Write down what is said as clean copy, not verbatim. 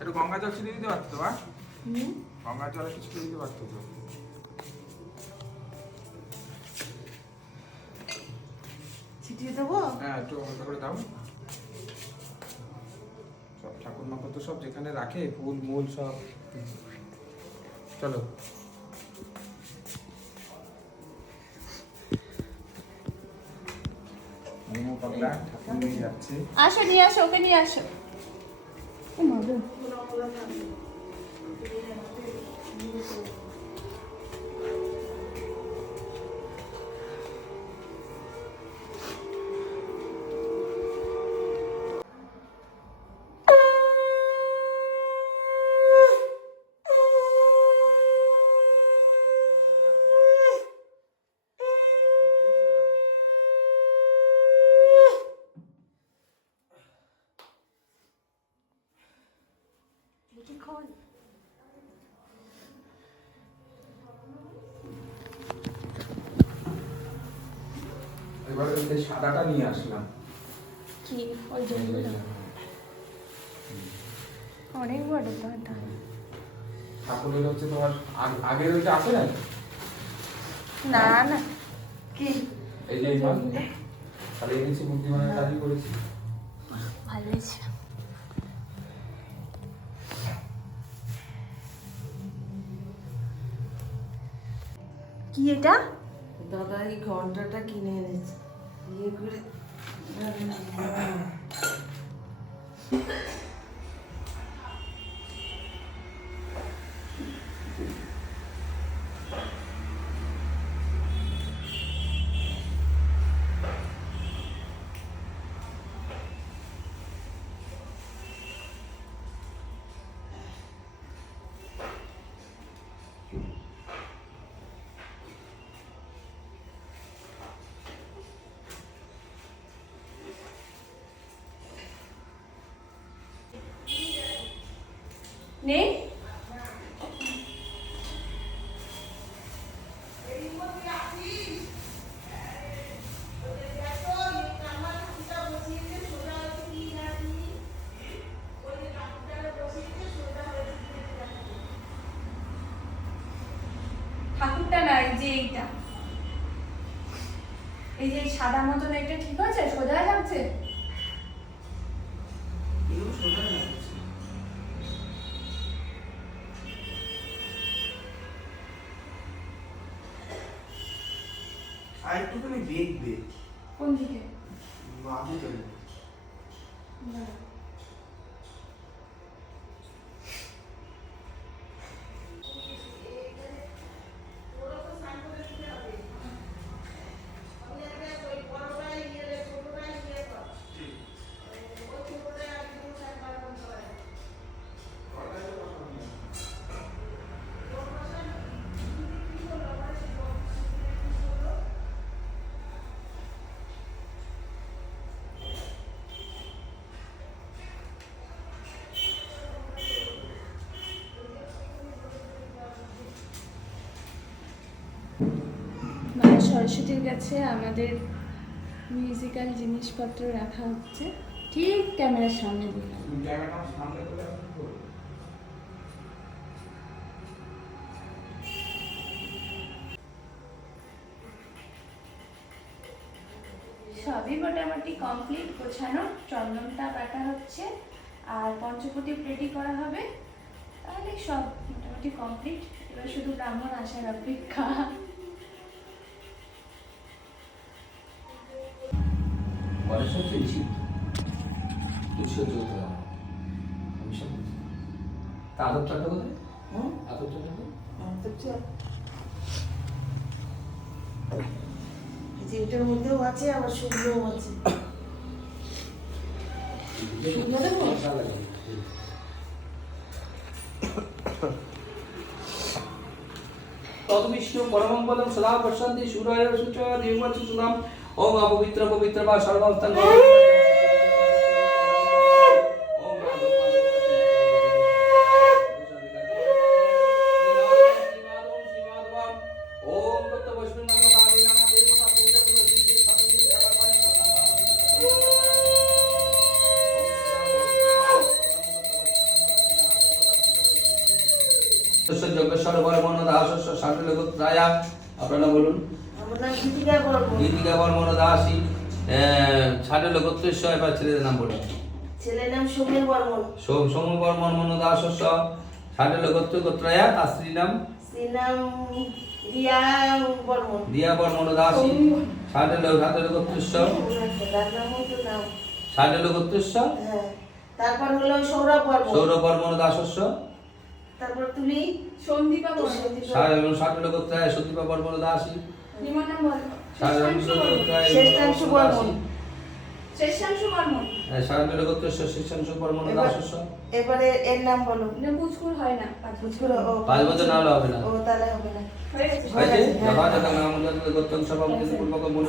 একটু গঙ্গা জল ছিটিয়ে দিতে পারতো বা গঙ্গা জল একটু ছিটিয়ে দিতে পারতো তো। ছিটিয়ে দেবো? হ্যাঁ একটু হালকা করে দাও। সব ঠাকুর মাকুর তো সব যেখানে রাখে ফুল মূল সব। চলো ঠাকুর নিয়ে যাচ্ছে। আসো নিয়ে আসো, ওকে নিয়ে আসো। এবার ওই সাদাটা নিয়ে আসলাম। কি ওই জন্য অনেক বড় পাতা। ঠাকুরের হচ্ছে তোমার আগের ওইটা আছে না? না না কি এই যে মাল তাহলে এনেছি বুদ্ধিমানের কাজই করেছি। ভালো ছিল। কি এটা? দাদা এই ঘন্টাটা কিনে এনেছে ইয়ে করে। নেই ঠাকুরটা না, এই যে এইটা, এই যে সাদা মতন এটা ঠিক আছে, সোজা যাচ্ছে। আর একটুখানি দেখবে কোন দিকে? আগে কেন না মা সরস্বতীর কাছে আমাদের মিউজিক্যাল জিনিসপত্র রাখা হচ্ছে, ঠিক ক্যামেরার সামনে দিলাম। জায়গাটা সামনে করে আসতে হবে। সবই মোটামুটি কমপ্লিট, গোছানো, চন্দনটা কাটা হচ্ছে আর পঞ্চপ্রদীপ রেডি করা হবে, তাহলে সব মোটামুটি কমপ্লিট। এবার শুধু ব্রাহ্মণ আসার অপেক্ষা। পরে সব চলছি দুশো চলতে হবে আমি সব তা আদরটা কোথায়? আদরটা যে এটার মধ্যেও আছে আবার শুকনোও আছে। শুকনো দেবো? তদ্বিষ্ণু পরমং পদম সদা পশ্যন্তি সূর্যায় সূচ দেবচ্চ সুদাম ওম অপবিত্র পবিত্র বা সর্বস্থান যোগেশ্বর বর্মণ দাসস্য শান্তিল গোত্রায়া। আপনারা বলুন। আমার নাম গীতিকা বর্মন। গীতিকা বর্মণ দাসী শান্তিল গোত্রেশ্য। এবার ছেলেদের নাম বলুন। ছেলের নাম সোমেন বর্মন। সোম বর্মণ দাসস্য শান্তিল গোত্রায়া। তার স্ত্রী নাম স্ত্রীর নাম রিয়া বর্মন। দিয়া বর্মণ দাসী শান্তিল গোত্রেশ্য। তার নামও তো নাম। শান্তিল গোত্রেশ্য। হ্যাঁ। তারপর হলো সৌরভ বর্মন। সৌরভ বর্মণ দাসস্য। তারপর তুমি সন্দীপা বর্মন। শান্তিল গোত্রায় সন্দীপা বর্মণ দাসী। নিমন্ত্রণ বর্মন। শ্রেষ্ঠাংশু বর্মন। শ্রেষ্ঠাংশু বর্মন। শান্তিল গোত্রেশ্য শিষ্যাংশ বর্মণ দাসস্য। এবারে এর নাম বলো। না পুচকুর হয় না, 5 বছর। ও 5 বছর না হলে হবে না। ও তাহলে হবে না। হয়ে গেছে। হয়েছে? যথা যথা নাম গোত্রং সভাপতি পূর্বক মূল